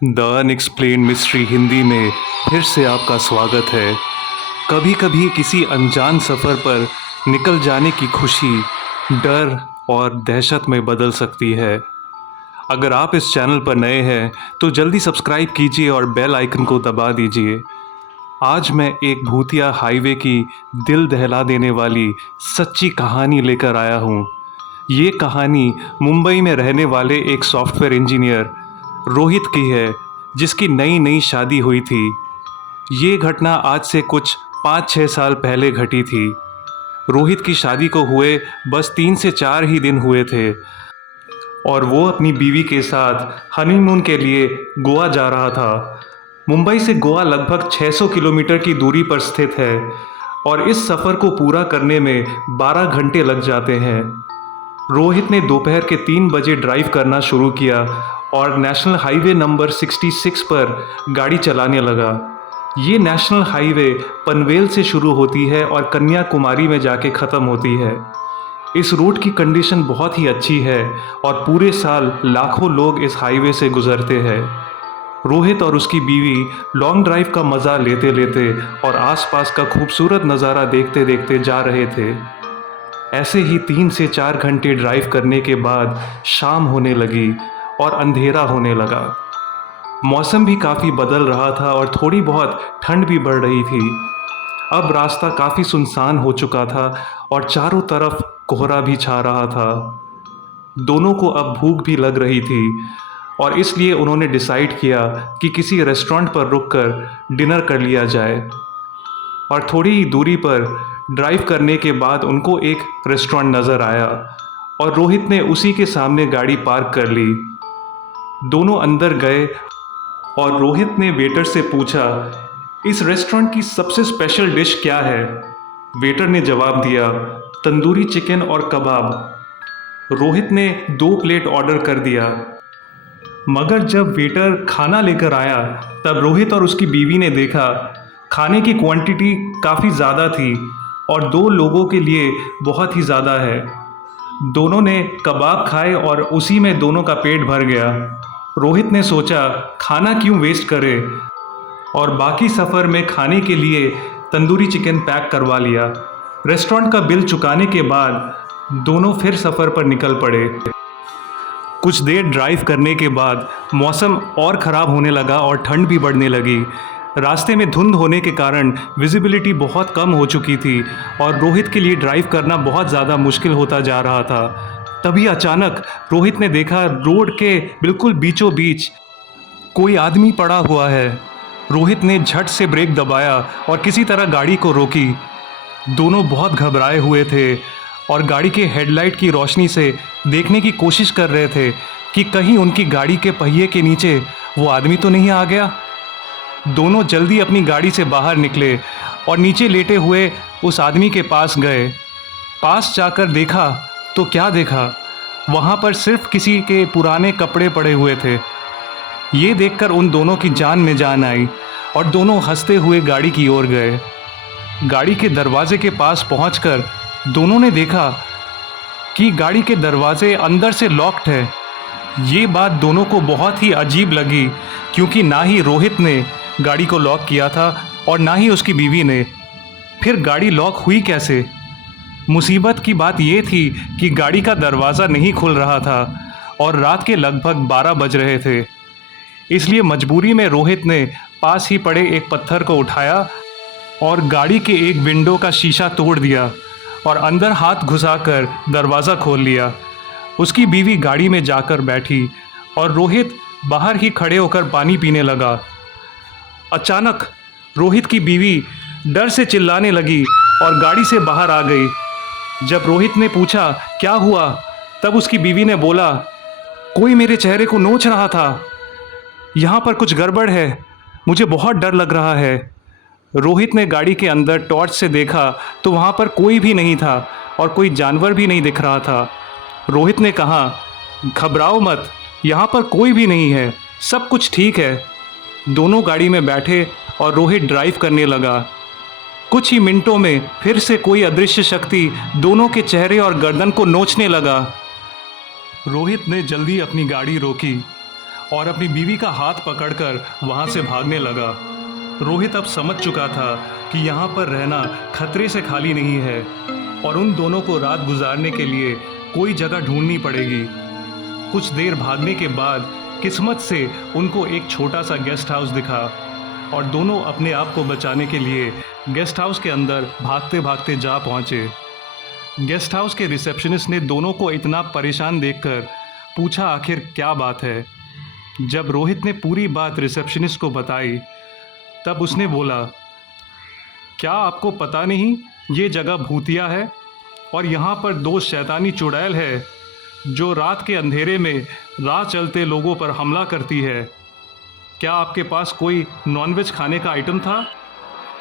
The unexplained mystery Hindi में फिर से आपका स्वागत है। कभी कभी किसी अनजान सफ़र पर निकल जाने की खुशी डर और दहशत में बदल सकती है। अगर आप इस चैनल पर नए हैं तो जल्दी सब्सक्राइब कीजिए और बेल आइकन को दबा दीजिए। आज मैं एक भूतिया हाईवे की दिल दहला देने वाली सच्ची कहानी लेकर आया हूँ। ये कहानी मुंबई में रहने वाले एक सॉफ्टवेयर इंजीनियर रोहित की है, जिसकी नई नई शादी हुई थी। ये घटना आज से कुछ 5-6 साल पहले घटी थी। रोहित की शादी को हुए बस 3 से 4 ही दिन हुए थे और वो अपनी बीवी के साथ हनीमून के लिए गोवा जा रहा था। मुंबई से गोवा लगभग 600 किलोमीटर की दूरी पर स्थित है और इस सफ़र को पूरा करने में 12 घंटे लग जाते हैं। रोहित ने दोपहर के 3 बजे ड्राइव करना शुरू किया और नेशनल हाईवे नंबर 66 पर गाड़ी चलाने लगा। ये नेशनल हाईवे पनवेल से शुरू होती है और कन्याकुमारी में जाके ख़त्म होती है। इस रूट की कंडीशन बहुत ही अच्छी है और पूरे साल लाखों लोग इस हाईवे से गुजरते हैं। रोहित और उसकी बीवी लॉन्ग ड्राइव का मज़ा लेते लेते और आसपास का खूबसूरत नज़ारा देखते देखते जा रहे थे। ऐसे ही 3 से 4 घंटे ड्राइव करने के बाद शाम होने लगी और अंधेरा होने लगा। मौसम भी काफ़ी बदल रहा था और थोड़ी बहुत ठंड भी बढ़ रही थी। अब रास्ता काफ़ी सुनसान हो चुका था और चारों तरफ कोहरा भी छा रहा था। दोनों को अब भूख भी लग रही थी और इसलिए उन्होंने डिसाइड किया कि किसी रेस्टोरेंट पर रुककर डिनर कर लिया जाए। और थोड़ी ही दूरी पर ड्राइव करने के बाद उनको एक रेस्टोरेंट नज़र आया और रोहित ने उसी के सामने गाड़ी पार्क कर ली। दोनों अंदर गए और रोहित ने वेटर से पूछा, इस रेस्टोरेंट की सबसे स्पेशल डिश क्या है? वेटर ने जवाब दिया, तंदूरी चिकन और कबाब। रोहित ने 2 प्लेट ऑर्डर कर दिया। मगर जब वेटर खाना लेकर आया तब रोहित और उसकी बीवी ने देखा खाने की क्वांटिटी काफ़ी ज़्यादा थी और 2 लोगों के लिए बहुत ही ज़्यादा है। दोनों ने कबाब खाए और उसी में दोनों का पेट भर गया। रोहित ने सोचा खाना क्यों वेस्ट करे और बाकी सफ़र में खाने के लिए तंदूरी चिकन पैक करवा लिया। रेस्टोरेंट का बिल चुकाने के बाद दोनों फिर सफ़र पर निकल पड़े। कुछ देर ड्राइव करने के बाद मौसम और ख़राब होने लगा और ठंड भी बढ़ने लगी। रास्ते में धुंध होने के कारण विजिबिलिटी बहुत कम हो चुकी थी और रोहित के लिए ड्राइव करना बहुत ज़्यादा मुश्किल होता जा रहा था। तभी अचानक रोहित ने देखा रोड के बिल्कुल बीचों बीच कोई आदमी पड़ा हुआ है। रोहित ने झट से ब्रेक दबाया और किसी तरह गाड़ी को रोकी। दोनों बहुत घबराए हुए थे और गाड़ी के हेडलाइट की रोशनी से देखने की कोशिश कर रहे थे कि कहीं उनकी गाड़ी के पहिए के नीचे वो आदमी तो नहीं आ गया। दोनों जल्दी अपनी गाड़ी से बाहर निकले और नीचे लेटे हुए उस आदमी के पास गए। पास जाकर देखा तो क्या देखा, वहाँ पर सिर्फ किसी के पुराने कपड़े पड़े हुए थे। ये देखकर उन दोनों की जान में जान आई और दोनों हंसते हुए गाड़ी की ओर गए। गाड़ी के दरवाजे के पास पहुंचकर दोनों ने देखा कि गाड़ी के दरवाजे अंदर से लॉक्ड है। ये बात दोनों को बहुत ही अजीब लगी क्योंकि ना ही रोहित ने गाड़ी को लॉक किया था और ना ही उसकी बीवी ने। फिर गाड़ी लॉक हुई कैसे? मुसीबत की बात ये थी कि गाड़ी का दरवाज़ा नहीं खुल रहा था और रात के लगभग 12 बज रहे थे। इसलिए मजबूरी में रोहित ने पास ही पड़े एक पत्थर को उठाया और गाड़ी के एक विंडो का शीशा तोड़ दिया और अंदर हाथ घुसाकर दरवाज़ा खोल लिया। उसकी बीवी गाड़ी में जाकर बैठी और रोहित बाहर ही खड़े होकर पानी पीने लगा। अचानक रोहित की बीवी डर से चिल्लाने लगी और गाड़ी से बाहर आ गई। जब रोहित ने पूछा क्या हुआ, तब उसकी बीवी ने बोला, कोई मेरे चेहरे को नोच रहा था। यहाँ पर कुछ गड़बड़ है, मुझे बहुत डर लग रहा है। रोहित ने गाड़ी के अंदर टॉर्च से देखा तो वहाँ पर कोई भी नहीं था और कोई जानवर भी नहीं दिख रहा था। रोहित ने कहा, घबराओ मत, यहाँ पर कोई भी नहीं है, सब कुछ ठीक है। दोनों गाड़ी में बैठे और रोहित ड्राइव करने लगा। कुछ ही मिनटों में फिर से कोई अदृश्य शक्ति दोनों के चेहरे और गर्दन को नोचने लगा। रोहित ने जल्दी अपनी गाड़ी रोकी और अपनी बीवी का हाथ पकड़कर वहाँ से भागने लगा। रोहित अब समझ चुका था कि यहाँ पर रहना खतरे से खाली नहीं है और उन दोनों को रात गुजारने के लिए कोई जगह ढूंढनी पड़ेगी। कुछ देर भागने के बाद किस्मत से उनको एक छोटा सा गेस्ट हाउस दिखा और दोनों अपने आप को बचाने के लिए गेस्ट हाउस के अंदर भागते भागते जा पहुँचे। गेस्ट हाउस के रिसेप्शनिस्ट ने दोनों को इतना परेशान देखकर पूछा आखिर क्या बात है। जब रोहित ने पूरी बात रिसेप्शनिस्ट को बताई तब उसने बोला, क्या आपको पता नहीं ये जगह भूतिया है और यहाँ पर 2 शैतानी चुड़ैल है जो रात के अंधेरे में राह चलते लोगों पर हमला करती है। क्या आपके पास कोई नॉनवेज खाने का आइटम था?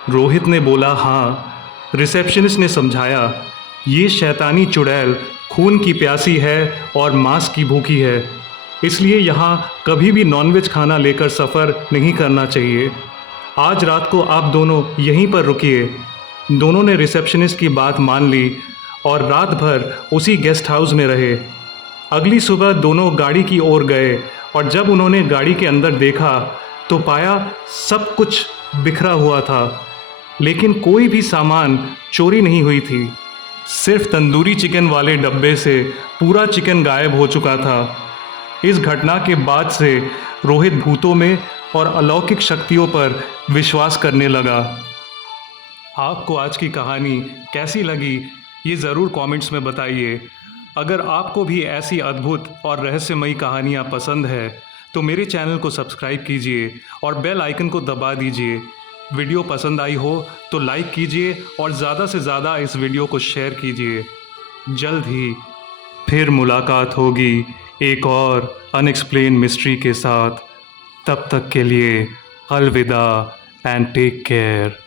रोहित ने बोला, हाँ। रिसेप्शनिस्ट ने समझाया, ये शैतानी चुड़ैल खून की प्यासी है और मांस की भूखी है, इसलिए यहाँ कभी भी नॉनवेज खाना लेकर सफ़र नहीं करना चाहिए। आज रात को आप दोनों यहीं पर रुकिए। दोनों ने रिसेप्शनिस्ट की बात मान ली और रात भर उसी गेस्ट हाउस में रहे। अगली सुबह दोनों गाड़ी की ओर गए और जब उन्होंने गाड़ी के अंदर देखा तो पाया सब कुछ बिखरा हुआ था, लेकिन कोई भी सामान चोरी नहीं हुई थी। सिर्फ तंदूरी चिकन वाले डब्बे से पूरा चिकन गायब हो चुका था। इस घटना के बाद से रोहित भूतों में और अलौकिक शक्तियों पर विश्वास करने लगा। आपको आज की कहानी कैसी लगी ये ज़रूर कमेंट्स में बताइए। अगर आपको भी ऐसी अद्भुत और रहस्यमयी कहानियाँ पसंद है तो मेरे चैनल को सब्सक्राइब कीजिए और बेल आइकन को दबा दीजिए। वीडियो पसंद आई हो तो लाइक कीजिए और ज़्यादा से ज़्यादा इस वीडियो को शेयर कीजिए। जल्द ही फिर मुलाकात होगी एक और अनएक्सप्लेन मिस्ट्री के साथ। तब तक के लिए अलविदा एंड टेक केयर।